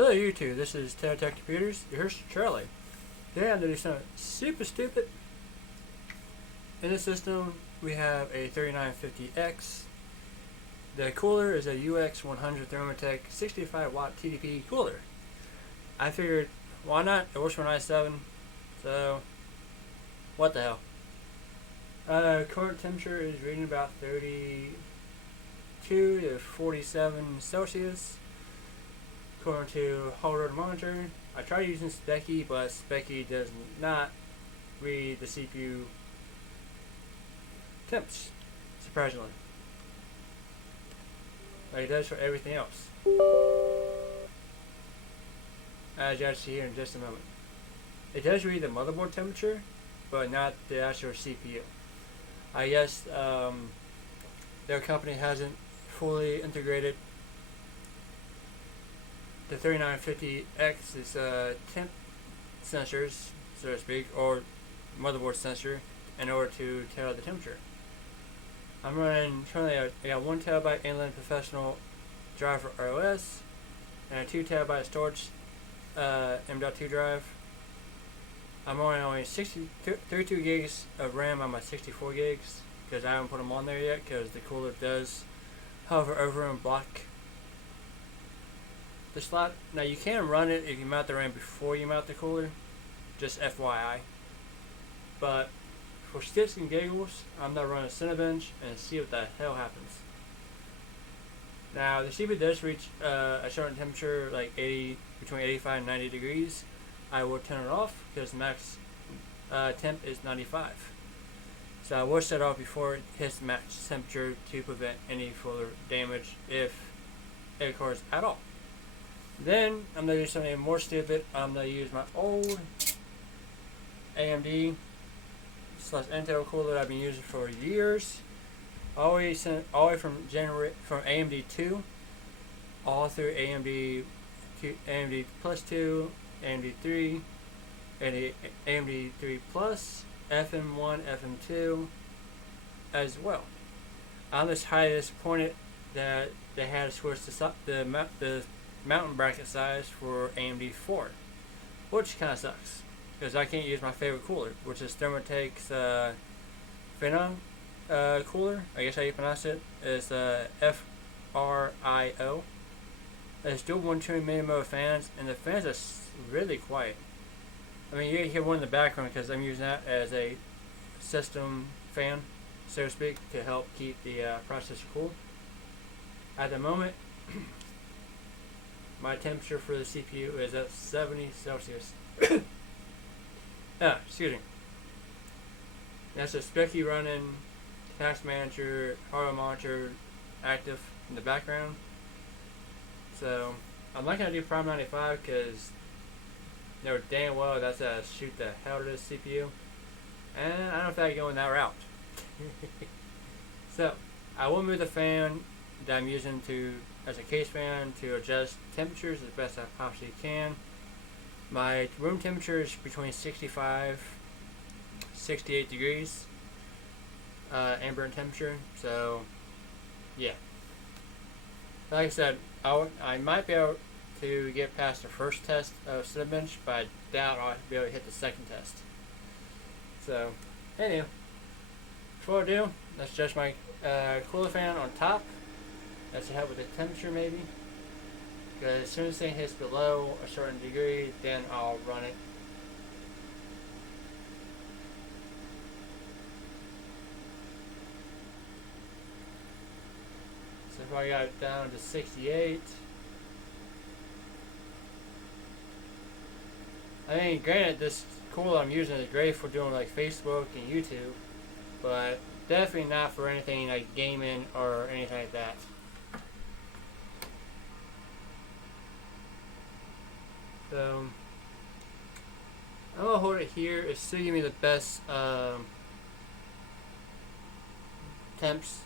Hello YouTube, this is Thermaltake Computers, your host Charlie. Today I'm going to do something super stupid. In this system we have a 3950X. The cooler is a UX100 Thermaltake 65 watt TDP cooler. I figured, why not? It works for an i7, so what the hell. Current temperature is reading about 32 to 47 Celsius. According to HWmonitor, I tried using Speccy, but Speccy does not read the CPU temps, surprisingly, like it does for everything else. As you'll see here in just a moment. It does read the motherboard temperature, but not the actual CPU. I guess their company hasn't fully integrated the 3950X's temp sensors, so to speak, or motherboard sensor, in order to tell the temperature. I'm running currently I got 1 terabyte inland professional drive for OS and a 2 terabyte storage M.2 drive. I'm running only 32 gigs of RAM on my 64 gigs because I haven't put them on there yet because the cooler does hover over and block the slot. Now you can run it if you mount the RAM before you mount the cooler, just FYI. But for shits and giggles, I'm not running Cinebench and see what the hell happens. Now the CPU does reach a certain temperature, like between 85 and 90 degrees. I will turn it off because the max temp is 95. So I will set it off before it hits the max temperature to prevent any further damage if it occurs at all. Then I'm going to do something more stupid. I'm going to use my old AMD / Intel cooler that I've been using for years. All the way from AMD 2 all through AMD plus 2, AMD 3, and AMD 3 plus, FM1, FM2 as well. I'm just highly disappointed that they had to switch the mountain bracket size for AMD 4, which kind of sucks because I can't use my favorite cooler, which is Thermaltake's Frio Cooler. I guess how you pronounce it. It's Frio. It's dual 120 mm fans, and the fans are really quiet. I mean, you can hear one in the background because I'm using that as a system fan, so to speak, to help keep the processor cool. At the moment, my temperature for the CPU is at 70 Celsius. Excuse me. That's a Speccy running, Task Manager, HWmonitor active in the background. So I'm not gonna do Prime 95 because they know damn well that's shoot the hell out of this CPU, and I don't know if I can go in that route. So I will move the fan that I'm using as a case fan to adjust temperatures as best I possibly can. My room temperature is between 65-68 degrees ambient temperature, so yeah. Like I said, I might be able to get past the first test of Cinebench, but I doubt I'll be able to hit the second test. So anyway, before I do, let's adjust my cooler fan on top. That's to help with the temperature maybe, because as soon as it hits below a certain degree, then I'll run it. So if I got it down to 68, I mean, granted, this cooler I'm using is great for doing like Facebook and YouTube, but definitely not for anything like gaming or anything like that. So I'm gonna hold it here. It's still giving me the best temps,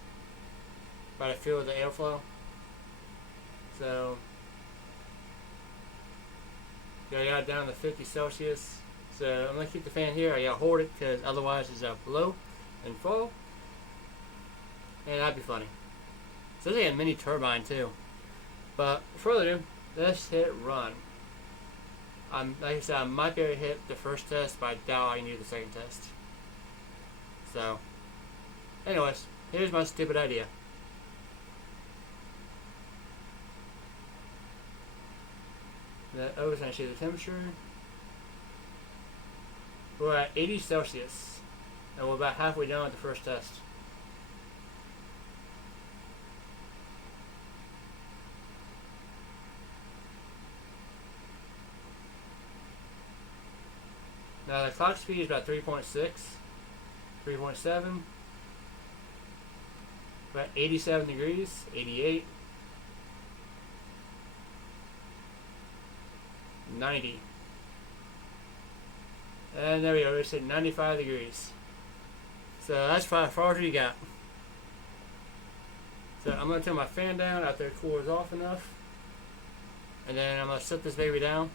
but I feel the airflow. So I got it down to 50 Celsius. So I'm gonna keep the fan here. I gotta hold it because otherwise it's blow and fall, and that'd be funny. So it's like a mini turbine too. But further ado, Let's hit run. Like I said, I might be able to hit the first test, but I doubt I can do the second test. So, anyways, here's my stupid idea. I was going to show the temperature. We're at 80 Celsius, and we're about halfway done with the first test. Now the clock speed is about 3.6, 3.7, about 87 degrees, 88, 90. And there we go, it's at 95 degrees. So that's far as we got. So I'm going to turn my fan down after the cooler is off enough. And then I'm going to set this baby down.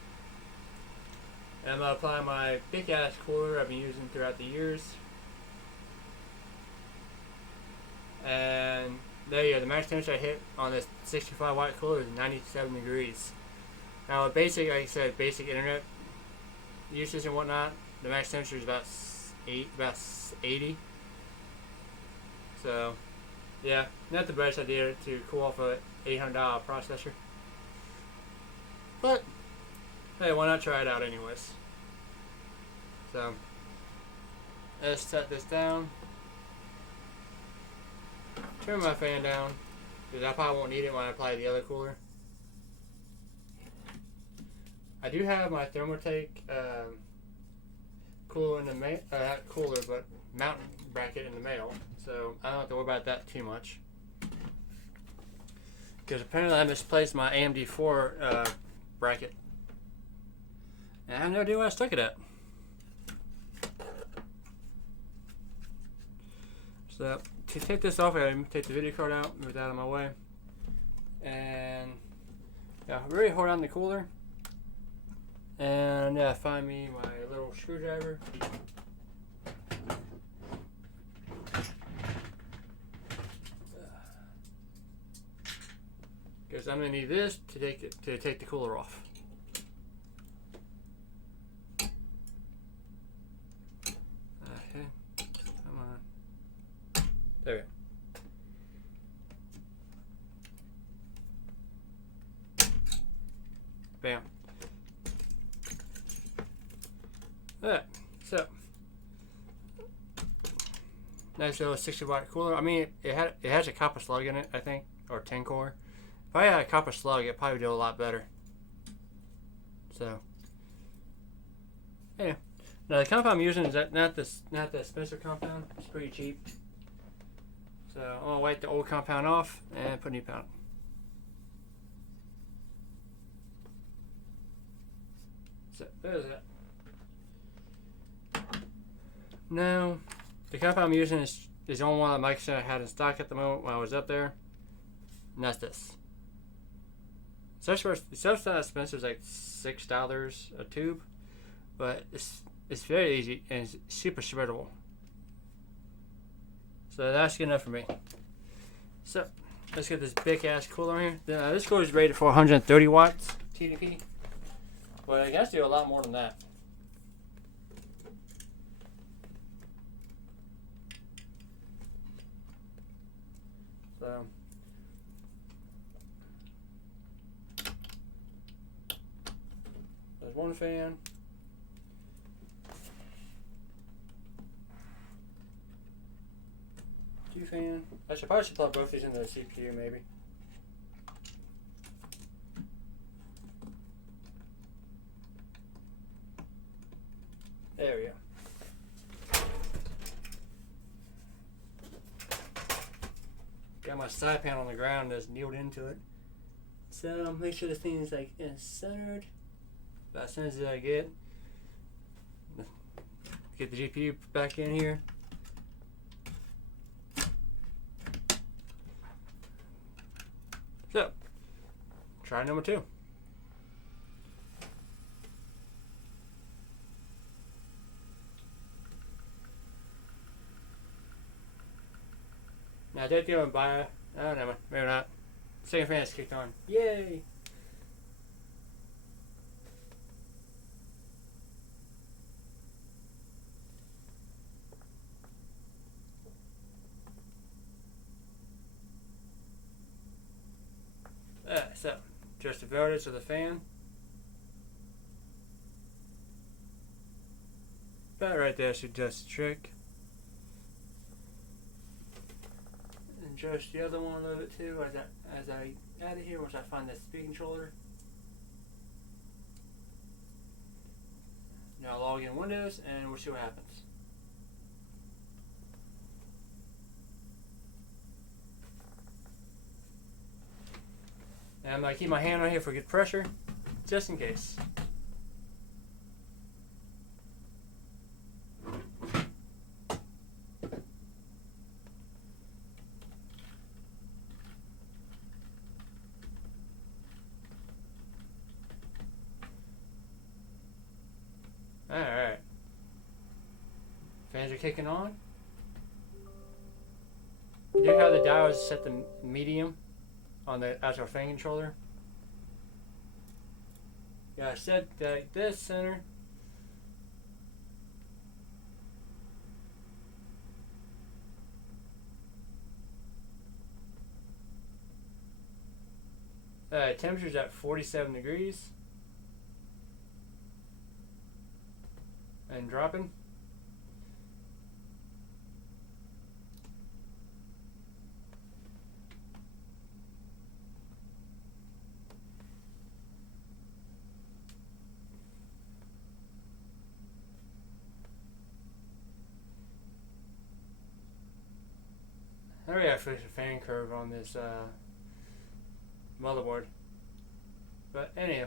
And I'm going to apply my big ass cooler I've been using throughout the years. And there you go, the max temperature I hit on this 65 watt cooler is 97 degrees. Now with basic, like I said, basic internet usage and whatnot, the max temperature is about 80. So yeah, not the best idea to cool off a $800 processor. But hey, why not try it out anyways? So let's set this down. Turn my fan down, because I probably won't need it when I apply the other cooler. I do have my Thermaltake cooler in the mail, not cooler, but mountain bracket in the mail, so I don't have to worry about that too much. Because apparently I misplaced my AMD 4 bracket, and I have no idea where I stuck it at. So to take this off, I gotta take the video card out, move that out of my way, and yeah, really hold on the cooler. And yeah, find me my little screwdriver. Because I'm gonna need this to take the cooler off. Okay, come on. There we go. Bam. Alright, so nice little 60 watt cooler. I mean, it has a copper slug in it, I think, or 10 core. If I had a copper slug, it probably would do a lot better. So yeah. Now the compound I'm using is not the expensive compound. It's pretty cheap. So I'm gonna wipe the old compound off and put new compound. So there's that. Now, the compound I'm using is the only one that Microsoft had in stock at the moment when I was up there. And that's this. Stuff's not expensive, it's like $6 a tube. But it's very easy and it's super spreadable. So that's good enough for me. So, let's get this big ass cooler here. This cooler is rated for 130 watts TDP. But I guess do a lot more than that. So there's one fan. Two fan. I should probably plug both these into the CPU maybe. There we go. Got my side panel on the ground that's nailed into it. So make sure this thing is like centered. About as soon as I get the GPU back in here. So try number 2. Now I did go and buy oh no, maybe not. Second fan is kicked on. Yay! So, just the voltage of the fan. About right there should just the trick. And just the other one a little bit too as I out of here once I find that speed controller. Now log in Windows and we'll see what happens. And I'm going to keep my hand on here for good pressure, just in case. Alright. Fans are kicking on. You do have the dials set to medium on the actual fan controller. Yeah, I set like this center. Temperature's at 47 degrees. And dropping. I already have to fix a fan curve on this motherboard. But anyhow.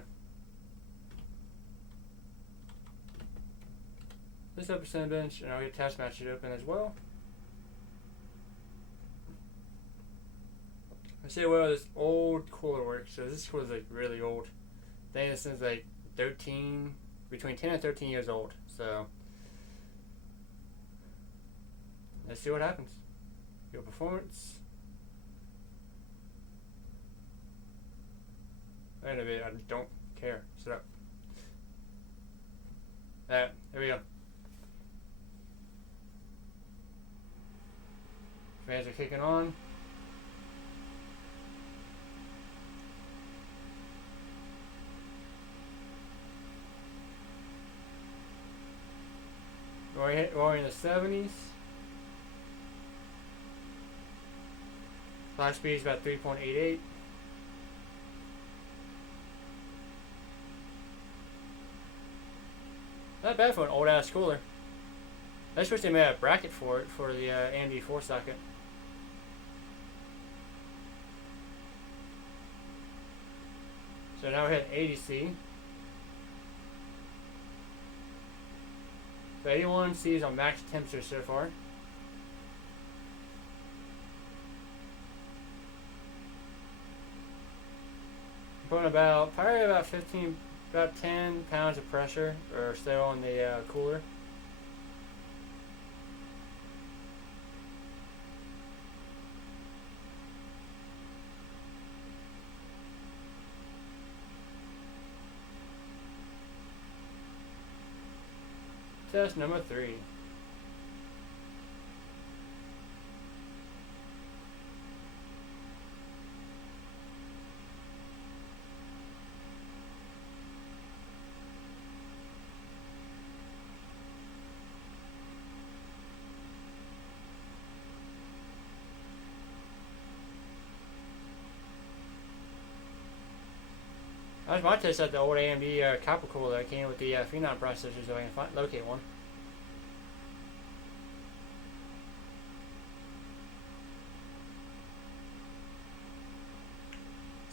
Let's open Cinebench and I'll get Taskmaster open as well. Let's see where this old cooler works. So this cooler is like really old. I think this is like between 10 and 13 years old. So let's see what happens. Your performance. Wait a minute, I don't care. Shut up. There we go. Fans are kicking on. We're in the 70s. Flash speed is about 3.88. Not bad for an old ass cooler. I just wish they made a bracket for it for the AMD 4 socket. So now we're hitting 80C. So 81C is on max temperature so far. Putting probably about 10 pounds of pressure or so on the cooler. Test number 3. I was about to test out the old AMD copper cooler that came with the phenom processors so I can locate one.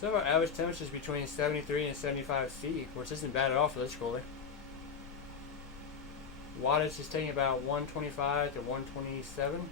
So our average temperature is between 73 and 75 C, which isn't bad at all for this cooler. Wattage is taking about 125 to 127.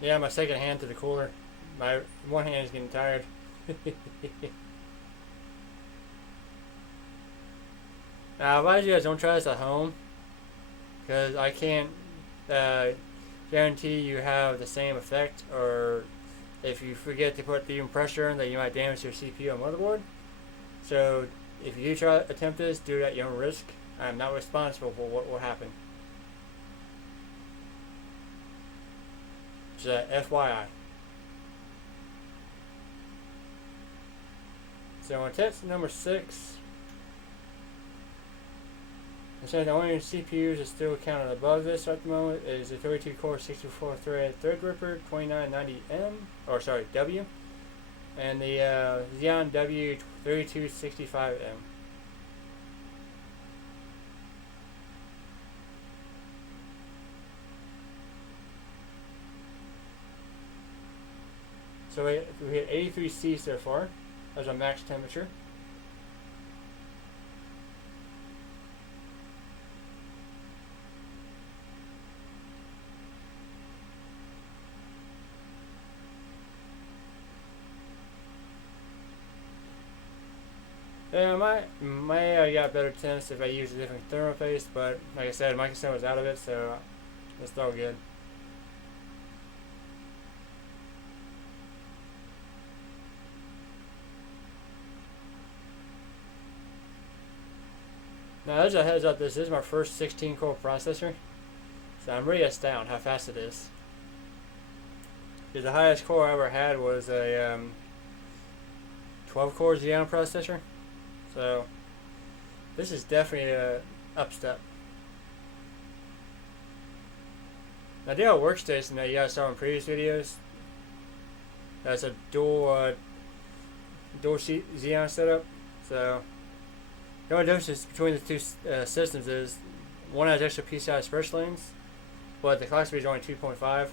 Yeah, my second hand to the cooler. My one hand is getting tired. Now, I advise you guys don't try this at home, because I can't guarantee you have the same effect, or if you forget to put the even pressure in, that you might damage your CPU and motherboard. So if you do try to attempt this, do it at your own risk. I'm not responsible for what will happen. Just FYI. So on test number 6, it says the only CPUs that still counted above this at the moment is the 32 core 64 thread Threadripper 2990M, or sorry, W, and the Xeon W3265M. So we hit 83 C so far as our max temperature. Yeah, I got better temps if I used a different thermal paste, but like I said, my concern was out of it, so it's all good. Now, as a heads up, this is my first 16 core processor, so I'm really astounded how fast it is. Because the highest core I ever had was a 12 core Xeon processor, so this is definitely a up step. Now, the other workstation that you guys saw in previous videos, that's a dual Xeon setup. So the only difference between the two systems is one has extra PCI Express lanes, but the clock speed is only 2.5,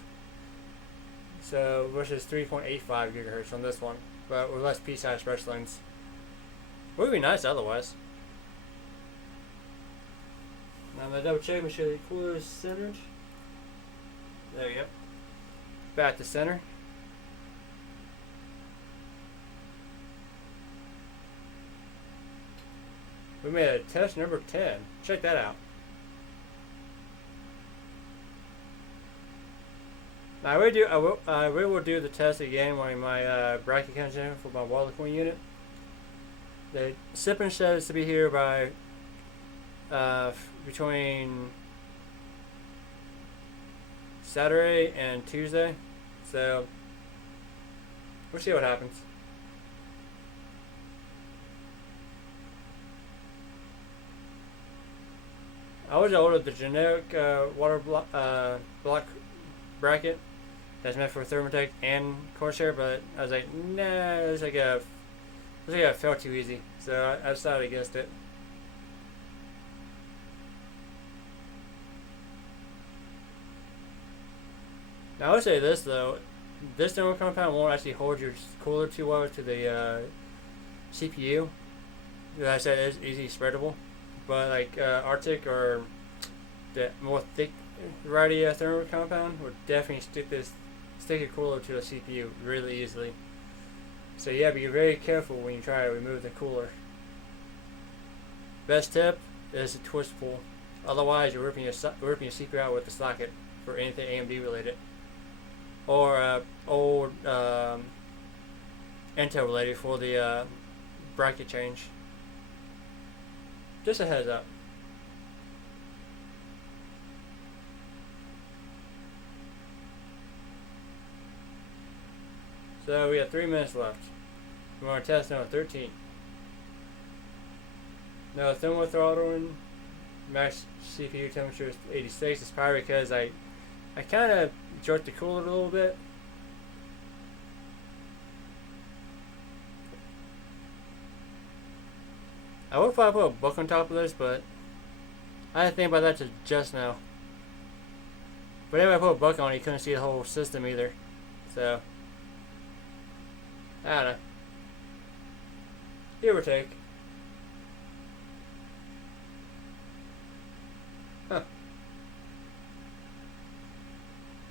so versus 3.85 gigahertz on this one, but with less PCI Express lanes. Would be nice otherwise. Now I'm gonna double check, make sure the cooler is centered. There we go. Back to center. We made a test number 10. Check that out. Now I will do the test again when my bracket comes in for my water cooling unit. The Cinebench says to be here by between Saturday and Tuesday, so we'll see what happens. I always ordered the generic water block bracket that's meant for Thermaltake and Corsair, but I was like, nah, it's like it felt too easy, so I decided against it. Now I would say this though, this thermal compound won't actually hold your cooler too well to the CPU. As I said, it's easily spreadable, but like Arctic or the more thick variety of thermal compound would definitely stick your cooler to a CPU really easily. So yeah, be very careful when you try to remove the cooler. Best tip is a twist pull. Otherwise, you're ripping your CPU out with the socket for anything AMD related, or old Intel related for the bracket change. Just a heads up. So we have 3 minutes left. We're going to test number 13. Now thermal throttling, max CPU temperature is 86. It's probably because I kind of jerked the cooler a little bit. I would probably put a book on top of this, but I didn't think about that till just now. But if I put a book on it, you couldn't see the whole system either. So I don't know. Give or take. Huh.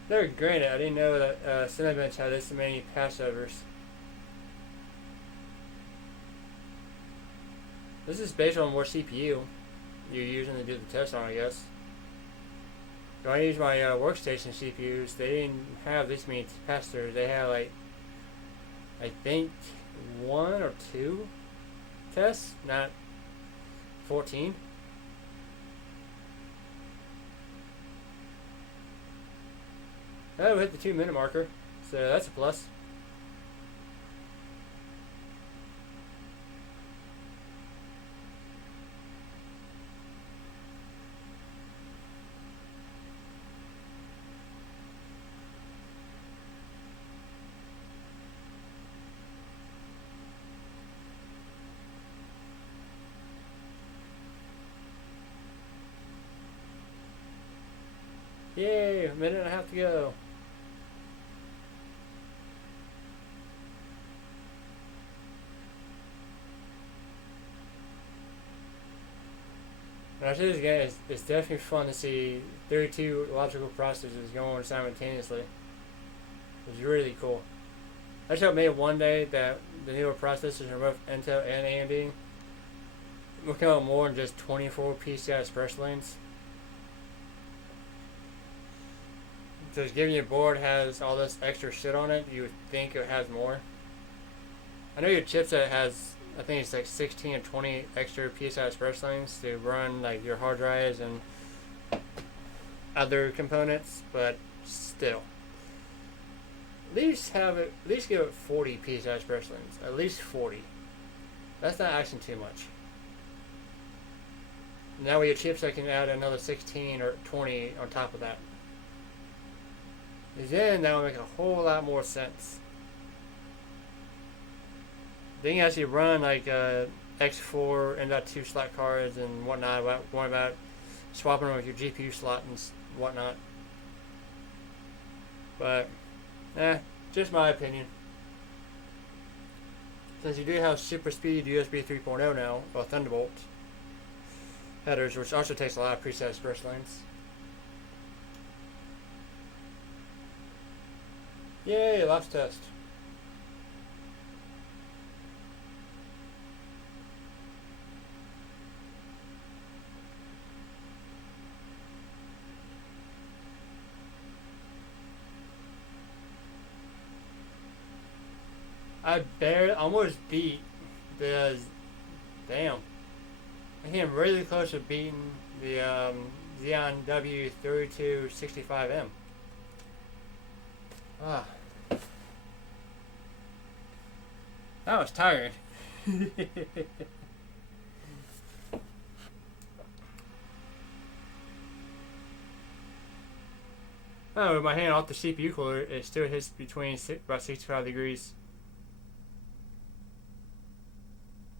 They're granted, I didn't know that Cinebench had this many passovers. This is based on what CPU you're using to do the test on, I guess. When I use my workstation CPUs, they didn't have this many capacitors. They had like, I think, 1 or 2 tests, not 14. Oh, we hit the 2-minute marker, so that's a plus. Yay, a minute and a half to go. When I say this game, it's definitely fun to see 32 logical processes going simultaneously. It's really cool. I just hope maybe one day that the newer processors from both Intel and AMD will come out more than just 24 PCI Express lanes. Because given your board has all this extra shit on it, you would think it has more. I know your chipset has, I think it's like 16 or 20 extra PCI Express lanes to run like your hard drives and other components, but still. At least give it 40 PCI Express lanes. At least 40. That's not actually too much. Now with your chipset can add another 16 or 20 on top of that. Then that will make a whole lot more sense. Then you actually run like X4 M.2 slot cards and whatnot. Worry about swapping them with your GPU slot and whatnot. But, just my opinion. Since you do have super speed USB 3.0 now, or Thunderbolt headers, which also takes a lot of preset express lanes. Yay, last test. I almost beat the, damn. I came really close to beating the Xeon W3265M. Ah. I was tired. Oh, with my hand off the CPU cooler, it still hits between about 65 degrees.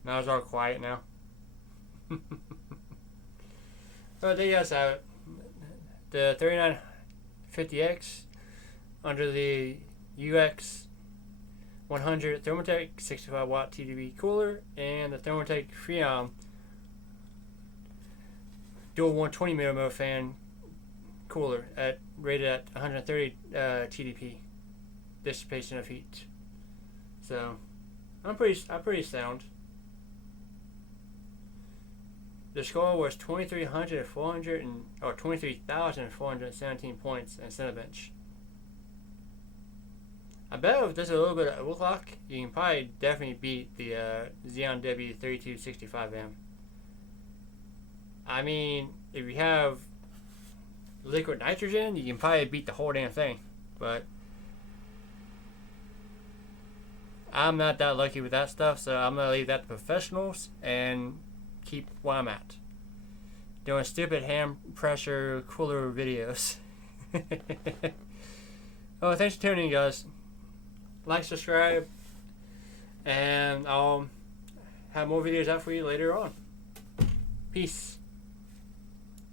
Now it's all quiet now. So there you guys have it. The 3950X under the UX100 Thermaltake 65 watt TDP cooler and the Thermaltake Frio dual 120mm fan cooler rated at 130 TDP dissipation of heat. So I'm pretty sound. The score was 23,417 points in Cinebench. I bet if there's a little bit of overclock, you can probably definitely beat the Xeon W3265M. I mean, if you have liquid nitrogen, you can probably beat the whole damn thing. But I'm not that lucky with that stuff, so I'm gonna leave that to professionals and keep where I'm at. Doing stupid hand pressure cooler videos. Oh, thanks for tuning in, guys. Like, subscribe, and I'll have more videos out for you later on. Peace.